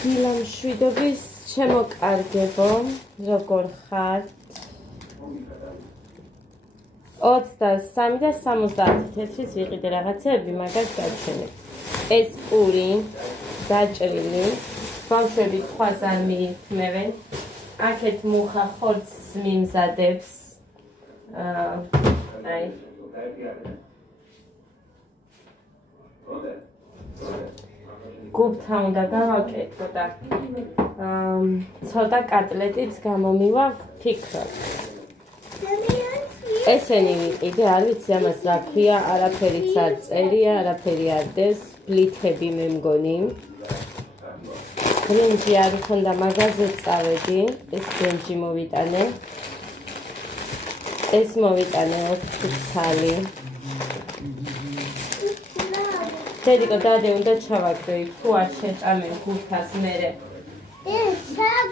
დილამშვიდობის შემოკარგებო, როგორ ხართ? 23 და 70 თეთრის ვიყიდე რაღაცეები, მაგას გაჩვენებ. ეს პური დაჭრილი, ბავშვები სხვას არ მიითმევენ. აქეთ მუხა ხორცს მიმზადებს. აი გუბთა უნდა გავაკეთო და ცოტა კატლეტიც გამომივა ვფიქრობ. ესენი ვიყიდე, არ ვიცი ამას რა ქვია, არაფერიც არ წერია, არაფერი არ დეს, ბლითები მე მგონი. ბრინჯი არ ქონდა, მაღაზიაზე წავედი, ეს ბრინჯი მოვიტანე. ეს მოვიტანე 4 ცალი. დედიკო დადე უნდა ჩავაგდო იქ, თუ არ შეჭამენ გულთას მერე.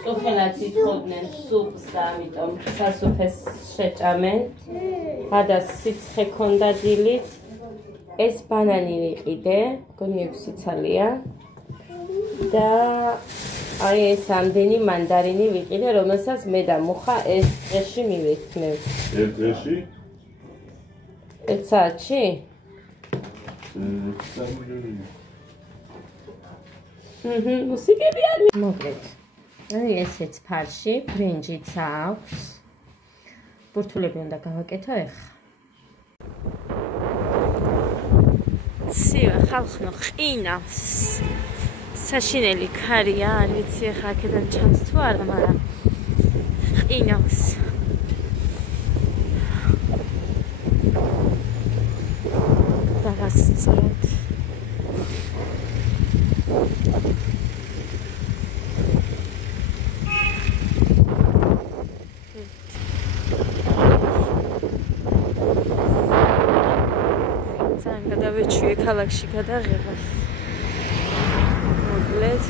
წუხელაც ითხოვდნენ სუპს და ამიტომ სასუპეს შეჭამენ. და სიცხე ქონდა დილით. ეს ბანანი ვიყიდე, მგონი 6 ცალია. და აი ეს ამდენი მანდარინი ვიყიდე, რომელსაც მე და მუხა ეს დღეში მივეთმევ. ერთ დღეში? ერთ საათში? მუსიკები არ მოკლედ. აი ესეც ფარში, ბრინჯიც აქვს. ბურთულები უნდა გავაკეთო ეხლა. ცივა ხალხნო ყინავს. საშინელი ქარია, არ ვიცი ეხლა აქედან ჩანს თუ არა, მაგრამ ყინავს. დასწროთ. გადავეჩვიე ქალაქში გადაღება. მოკლედ.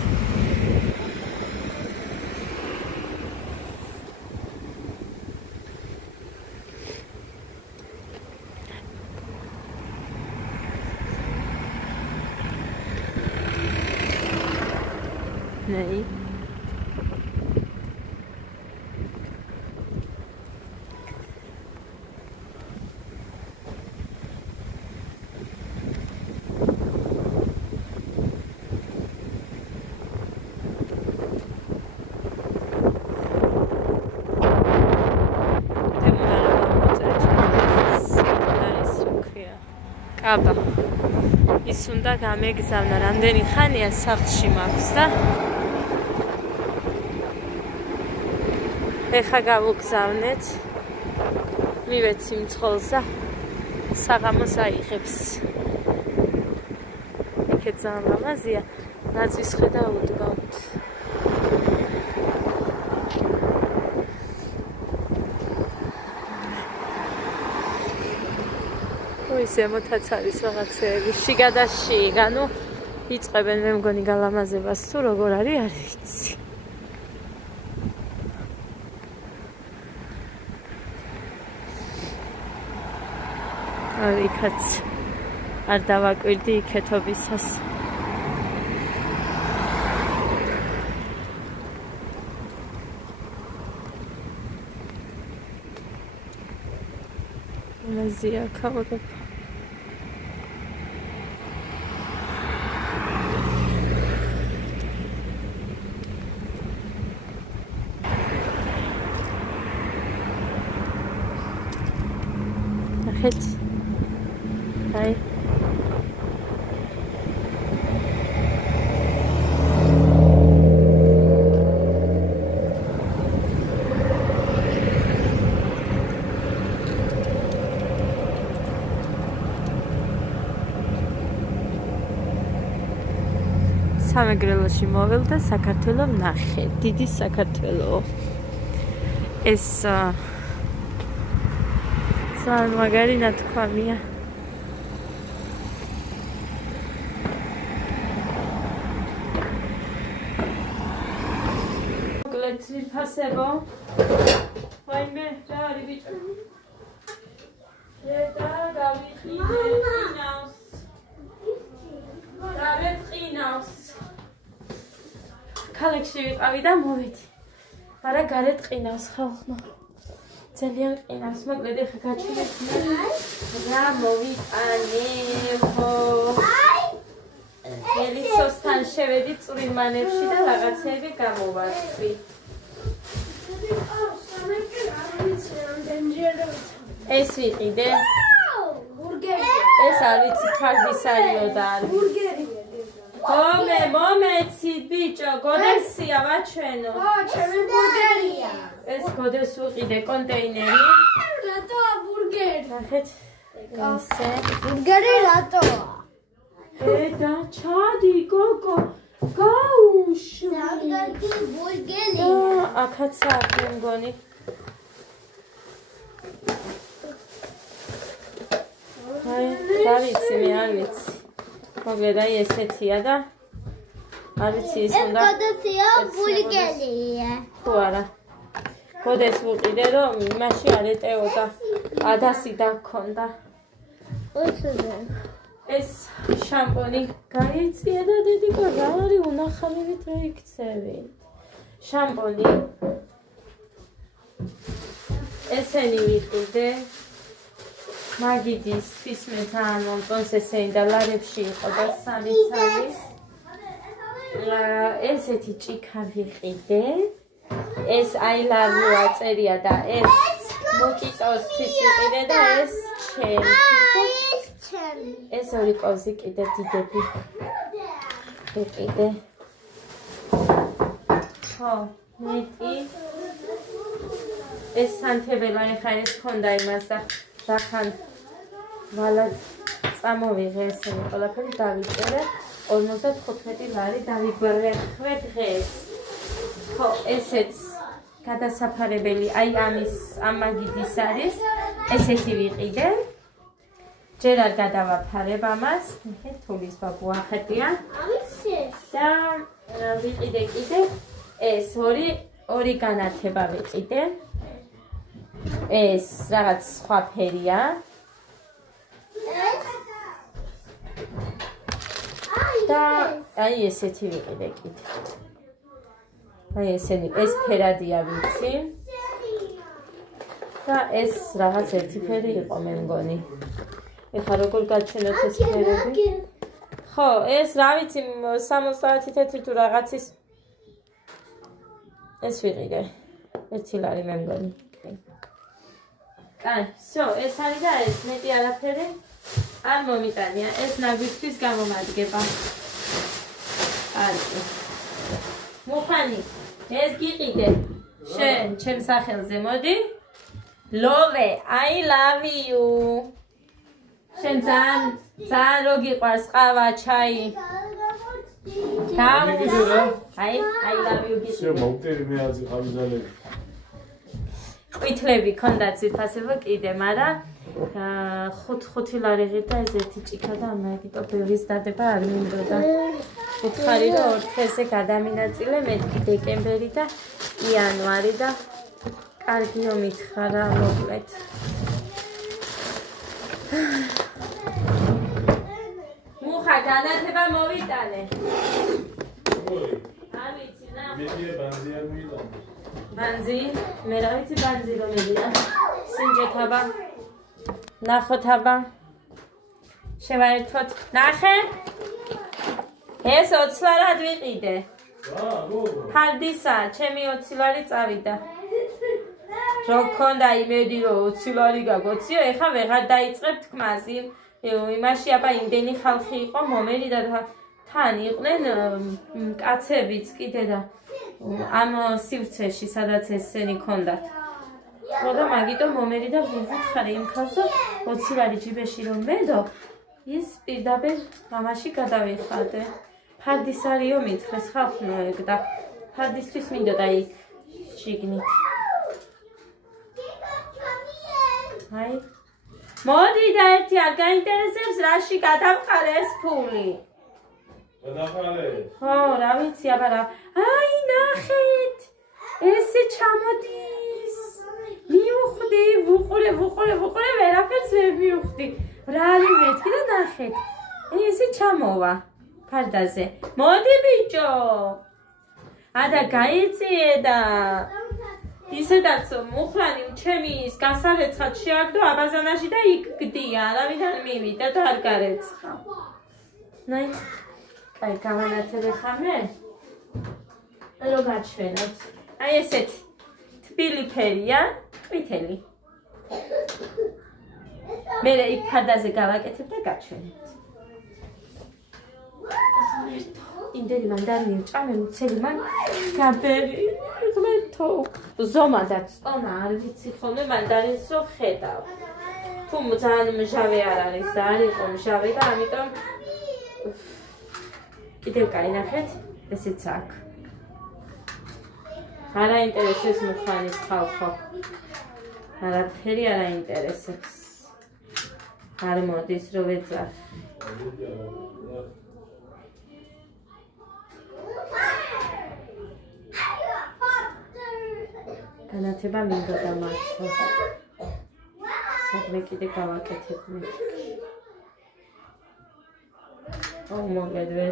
Nee. აბა ის უნდა გამეგზავნა, რამდენი ხანია სახლში მაქვს და ეხა გავუგზავნეთ. მივეც სიმწყოლს და საღამოს აიღებს. იქეთ ძალიან ლამაზია, ნაძვის ხედა უდგავთ. ზემოთაც არის რაღაცეები, შიგადაში, ანუ იწყებენ მე მგონი გალამაზებას თუ როგორ არის, არ ვიცი. აი იქაც არ დავაკვირდი იქეთობისას. ლაზია ქავაგებ. Nachet. Hai. სამეგრელოში მოվել და საქართველო ვნახე. დიდი საქართველო. ეს ძალიან მაგარი ნათქვამია. მოკლედ ძვირფასებო. ვაიმე, რა არის ბიჭო? და გავიყიდე ყინავს. და ვერ ყინავს. ქალაქში ვიყავი და მოვედი. არა გარეთ ყინავს ხალხმა. ძალიან ყინავს, მოკლედ ეხა გაჩვენეთ რა მოვიტანე, ხო. ელისოსთან შევედი წვრილმანებში და რაღაცეები გამოვარდვი. ეს ვიყიდე. ეს არ ვიცი ქარდისარიო და არის. მომეცი ბიჭო, გოდესია ვაჩვენო. ჩემი ბურგერია. ეს გოდეს ვიყიდე კონტეინერი. რატოა ბურგერი? ნახეთ. ესე. ბურგერი რატოა? და ჩადი გოგო. გაუშვი. საგარგი ბურგერი. აქაც აქვს მგონი. არ ვიცი, მე არ ვიცი. მოკლედ აი ესეთია და არ ვიცი ის უნდა. ეს გოდესია ბურგერია. თუ არა. გოდეს ვიყიდე რომ იმაში არ ეტეოდა. ადასი დაგქონდა. ეს შამპონი გაიწია და დედიკო რა არის უნახავებით რა იქცევი. შამპონი. ესენი ვიყიდე. მაგიდისთვის მე ძალიან მომწონს ესენი და ლარებში იყო და სამიცალის. ესეთი ჭიქა ვიყიდე. ეს I love you აწერია და ეს მოკიტოსთვის ვიყიდე და ეს ჩემი. ეს ორი კოზი კიდე დიდები. ვიყიდე. ხო, მეტი. ეს სანთებელა ეხა ეს ქონდა იმას და რახან ვალად წამოვიღე ესენი ყველაფერი დავიწერე 55 ლარი დავიგვერხე დღეს. ხო, ესეც გადასაფარებელი, აი ამის ამაგიდის არის. ესეთი ვიყიდე. ჯერ არ გადავაფარებ ამას. ნახეთ, თულის ბაბუ ახეთია. და ვიყიდე კიდე ეს ორი განათება ვიყიდე. ეს რაღაც სხვა ფერია. და აი ესეთი ვიყიდე კიდე. აი ესენი ეს ფერადია ვიცი. და ეს რაღაც ერთი ფერი იყო მე მგონი. ეხლა როგორ გაჩვენოთ ეს ფერები? ხო, ეს რა ვიცი 60 თეთრი თუ რაღაცის ეს ვიყიდე. 1 ლარი მე მგონი. კაი, ეს არის და ეს მეტი არაფერი არ მომიტანია. ეს ნაგვისთვის გამომადგება. არის. მუხანი, ეს გიყიდე. შენ, ჩემ სახელზე მოდი. ლოვე, I love you. შენ ძალიან რო გიყვარს ყავა, ჩაი. აი, I love you გიყიდე. всё, მოვტერი მე აზი ხამზალები. ყვითლები ქონდათ ძირფასება კიდე, მაგრამ 5 ლარი ღირდა ეს ერთი ჭიქა და ამიტომ ბევრის დადება არ მინდოდა. ვუთხარი რომ ორ თვეზე გადამინაწილე მეთქი დეკემბერი და იანვარი და კარგიო მითხრა მოკლედ. მუხა განათება მოვიტანე. არ ვიცი, ნა. მე ბანზი არ მივიტანე. ბანზი? მე რა ვიცი ბანზი რომელია? სინჯეთაბა. ნახოთაბა. შევაერთოთ. ნახე? ეს 20 ლარად ვიყიდე. ფარდისა, ჩემი 20 ლარი წავიდა. რო გქონდა იმედი რომ 20 ლარი გაგოციო, ეხა ვეღარ დაიწყებ თქმაზი. იმაში აბა იმდენი ხალხი იყო მომერი და თან იყვნენ კაცებიც კიდე და ამ სივრცეში სადაც ესენი ქონდათ. ხო და მაგიტომ მომერი და ვიხარე იმ ხალხს 20 ლარი ჯიბეში რომ მედო ის პირდაპირ მამაში გადავიხადე. ფარდისარიო მითხრეს ხალხმა ეგ და ფარდისთვის მინდოდა იქ შიგნით. აი მოდი და ერთი არ გაინტერესებს რაში გადავყარე ეს ფული. გადახარე. ხო, რა ვიცი, აბა რა. აი ნახეთ. ესე ჩამოდის. მივხვდი, ვუყურე, ვერაფერს ვერ მივხვდი. რა არის მეთქი და ნახეთ. ესე ჩამოვა ფარდაზე. მოდი ბიჭო. ადა გაიწიე და ისედაც მუხრანი ჩემი ის გასარეცხად შეაგდო აბაზანაში და იქ გდია, არავიდან მივიდა და არ გარეცხა. ნაი, კაი, გავანათებე ხამე? რო გაჩვენოთ. აი ესეთ თბილი ფერია, ყვითელი. მე იქ ფარდაზე გავაკეთებ და გაჩვენოთ. იმდენი მანდარინი ჭამე მიცელი მან გაბერი ღმერთო ზომა და წონა არ ვიცი ხოლმე მანდარინს რო ხედავ თუ ძალიან მჟავე არ არის და არ იყო მჟავე და ამიტომ კიდევ კაი ნახეთ ესეც აქ არ აინტერესებს მუხანის ხალხო არაფერი არ აინტერესებს არ მოდის რო ვეძახ განათება მინდოდა მართლა. სადმე კიდე გავაკეთებდი. მოგედვე.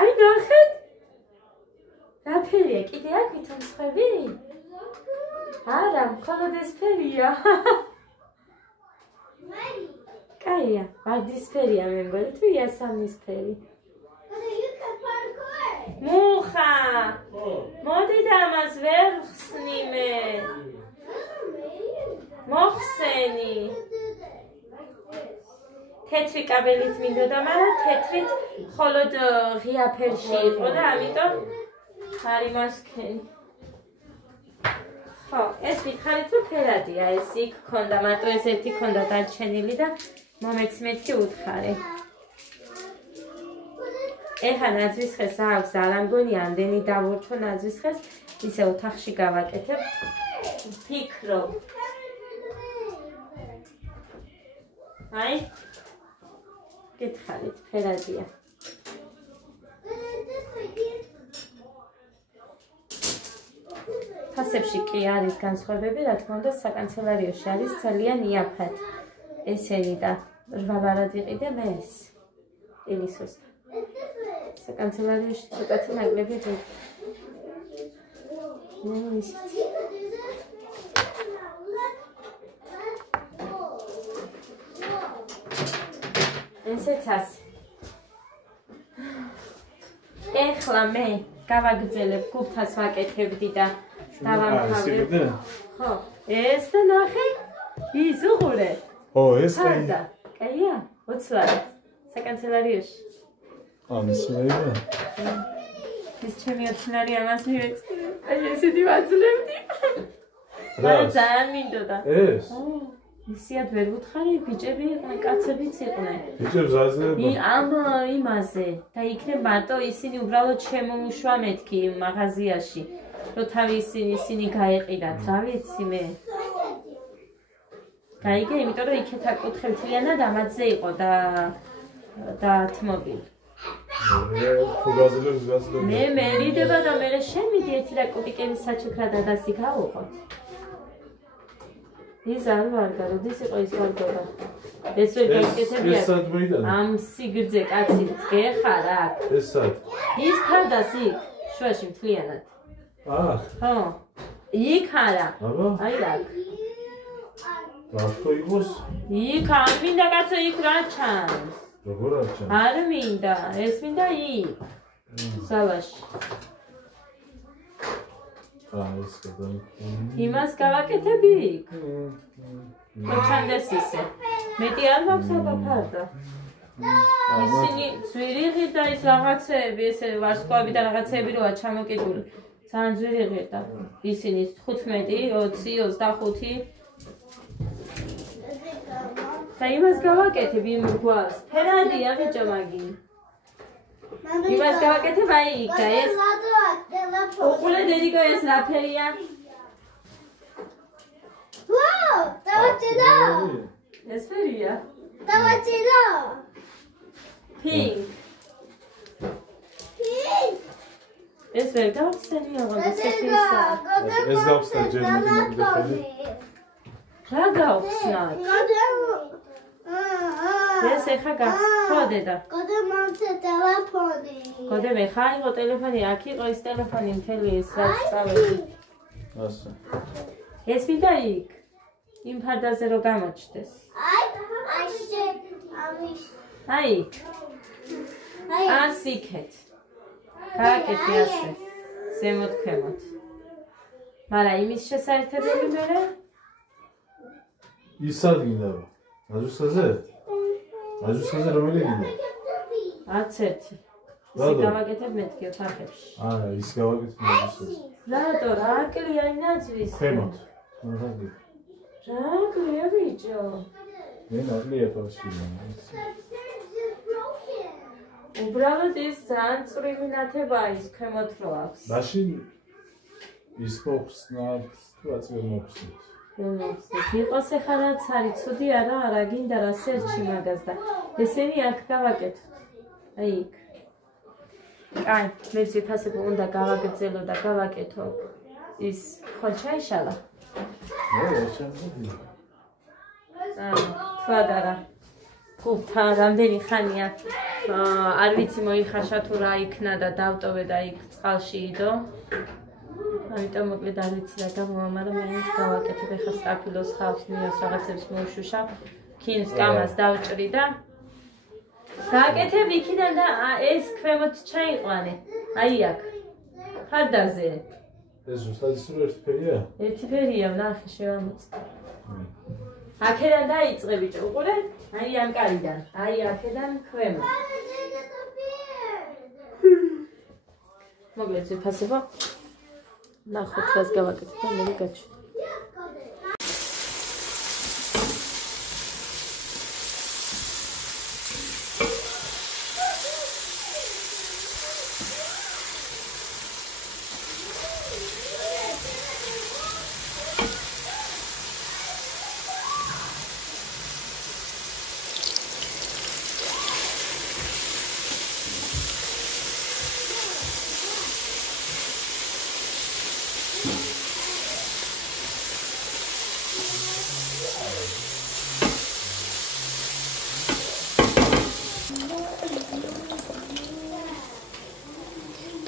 აი ნახეთ. რა ფერია? კიდე აქ ვითომ ხები? არა, მხოლოდ ეს ფერია. კაია, ვარდისფერია მე მგონი თუ იასამნისფერი. მუხა მოდი და ამას ვერ ხსნი მე მოხსენი თეთრი კაბელით მინდოდა მაგრამ თეთრით მხოლოდ ღია ფერში იყო და ამიტომ არ იმასქენი ხო ეს ვითხარით რომ ფერადია ეს იქ ქონდა მარტო ეს ერთი ქონდა დარჩენილი და მომეც მეთქი უთხარი ეხა ნაძვის ხეს აქვს და არ ამგონი ამდენი დავურთო ნაძვის ხეს ისე ოთახში გავაკეთებ ფიქრობ აი გითხარით ფერადია ფასებში კი არის განსხვავებები რა თქმა უნდა საკანცელარიოში არის ძალიან იაფად ესენი და 8 ლარად ვიყიდე მე ეს ილისოს საკანცელარიაში ცოტათი ნაკლები ჯერ. ესეც ასე. ეხლა მე გავაგრძელებ გუფთას ვაკეთებდი და დავამთავრებ. ხო, ეს და ნახე. ის უყურე. ო, ეს კაია. კაია, 20 ლარად. საკანცელარიაში. ამის მეუბნა. ეს ჩემი ოცნარი ამას მივეწე. აი ესეთი ვაძლევდი. რა ძალიან მინდოდა. ეს? ისიად ვერ ვუთხარი, ბიჭები იყვნენ, კაცებიც იყვნენ. ბიჭებს აძლევდა. ამ იმაზე და იქნებ მარტო ისინი უბრალოდ შემომუშვა მეთქი იმ მაღაზიაში. რო თავი ისინი გაეყიდათ, რა ვიცი მე. გაიგე, იმიტომ რომ იქეთ აკუთხებთლიანად ამაზე იყო და თმობილი. მე მერიდება და მე შემიდი ერთი და კოპიკების საჩუქრა და დასი გავუყოთ. ის არ ვარ გაროდის იყო ის ვარგობა. ეს ვერ გაიკეთებია. ამ სიგრძე კაცი გეხარ აქ. ეს სად? ის ფარდას იქ, შუაში მთლიანად. ხო. იქ არა. აი აქ. რატო იყოს? იქ არ მინდა კაცო იქ რა ჩანს. როგორ არ ჩანს? არ მინდა, ეს მინდა იქ. სალაში. ეს გადაი. იმას გავაკეთები იქ. მოჩანდეს ისე. მეტი არ მაქვს აბა ფარდა. ისინი ძვირიღი და ის რაღაცეები, ესე ვარსკვლავები და რაღაცეები როა ჩამოკიდული. ძალიან ძვირიღი და ისინი 15, 20, 25 და იმას გავაკეთებ იმ გვას. ფერადია ბიჭო მაგი. იმას გავაკეთებ აი იქ და ეს უყურე დედიკო ეს რა ფერია? ვაუ, დავაჭედა. ეს ფერია? დავაჭედა. Pink. Pink. ეს ვერ გავხსენი აღარ ეს გავხსნა ჯერ მოგდები. რა გავხსნა? ეს ეხა გახსნა დედა. გოდა მომწე ტელეფონი. გოდემე ხარ იყო ტელეფონი, აქ იყო ის ტელეფონი მთელი ეს რაც წავედი. ასე. ეს მინდა იქ. იმ ფარდაზე რო გამოჩდეს. აი. ას იქეთ. გააკეთე ასე. ზემოთ ქვემოთ. მაგრამ იმის შესაერთებელი მერე? ის ადგინდა. აჟუსაზე? აჟუსაზე რომელი გინდა? არც ერთი. ისე გავაკეთებ მეთქი ოთახებში. ის გავაკეთე აჟუსაზე. რატო რა აკლია ინაცვის? ქვემოთ. რა აკლია ბიჭო? მე ნაკლია თავში. უბრალოდ ის ძალიან წვრილი ნათებაა ის ქვემოთ რო აქვს. მაშინ ის მოხსნათ თუ აწერ მოხსნათ. იყოს ახლა რაც არის ცუდი არა გინდა რა სერჩი მაგას და ესენი აქ გავაკეთოთ. აი იქ. აი, მე ძიფასები უნდა გავაგრძელო და გავაკეთო ის ხო ჩაიშალა. მე შემოდი. ფადარა. ხუთა რამდენი ხანია არ ვიცი მოიხაშა თუ რა იქნა და დავტოვე და იქ წყალში იდო. ამიტომ მოკლედ არ ვიცი რა გამოვა, მაგრამ მაინც გავაკეთებ ახლა სტაფილოს ხალხს მიოს რაღაცებს მოუშუშავ. ქინს კამას დავჭრი და გააკეთებ იქიდან და ეს ქვემოთ ჩაიყვანე. აი აქ. ფარდაზე. ეს ზუსტად ის რო ერთფერია? ერთფერია, ნახე შევამოწე. აქედან დაიწყე ბიჭო, უყურე? აი ამ კარიდან. აი აქედან ქვემოთ. მოკლედ ზეფასება. ნახოთ რას გავაკეთებ და მე გაჩვენე.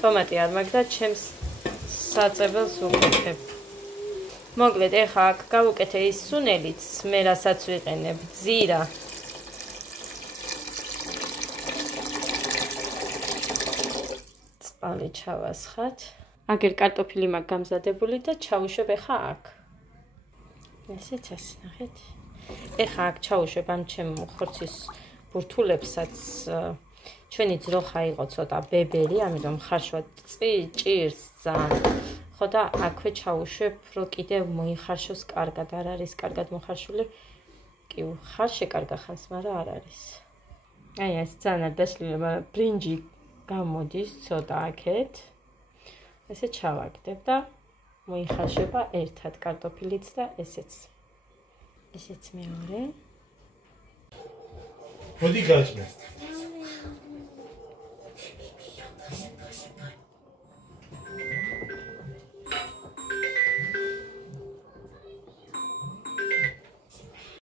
ტომატი არ მაგ და ჩემს საწებელს უკეთებ. მოკლედ ეხა აქ გავუკეთე ის სუნელიც, მე რასაც ვიყენებ, ძირა. წყალი ჩავასხათ. აგერ კარტოფილი მაქვს გამზადებული და ჩავუშვებ ეხა აქ. ესეც ასე, ნახეთ. ეხა აქ ჩავუშვებ ამ ჩემ ხორცის ბურთულებსაც. ჩვენი ძროხა იყო ცოტა ბებერი, ამიტომ ხარშვა ჭირს ძალიან. ხო და აქვე ჩავუშვებ, რომ კიდევ მოიხარშოს კარგად, არ არის კარგად მოხარშული. კი, ხარ შეკარგა ხანს, მაგრამ არ არის. აი ეს ძალიან არ დაშლილი, მაგრამ ბრინჯი გამოდის ცოტა აქეთ. ესე ჩავაგდებ და მოიხარშება ერთად კარტოფილიც და ესეც. ესეც მეორე. მოდი გაჭმე.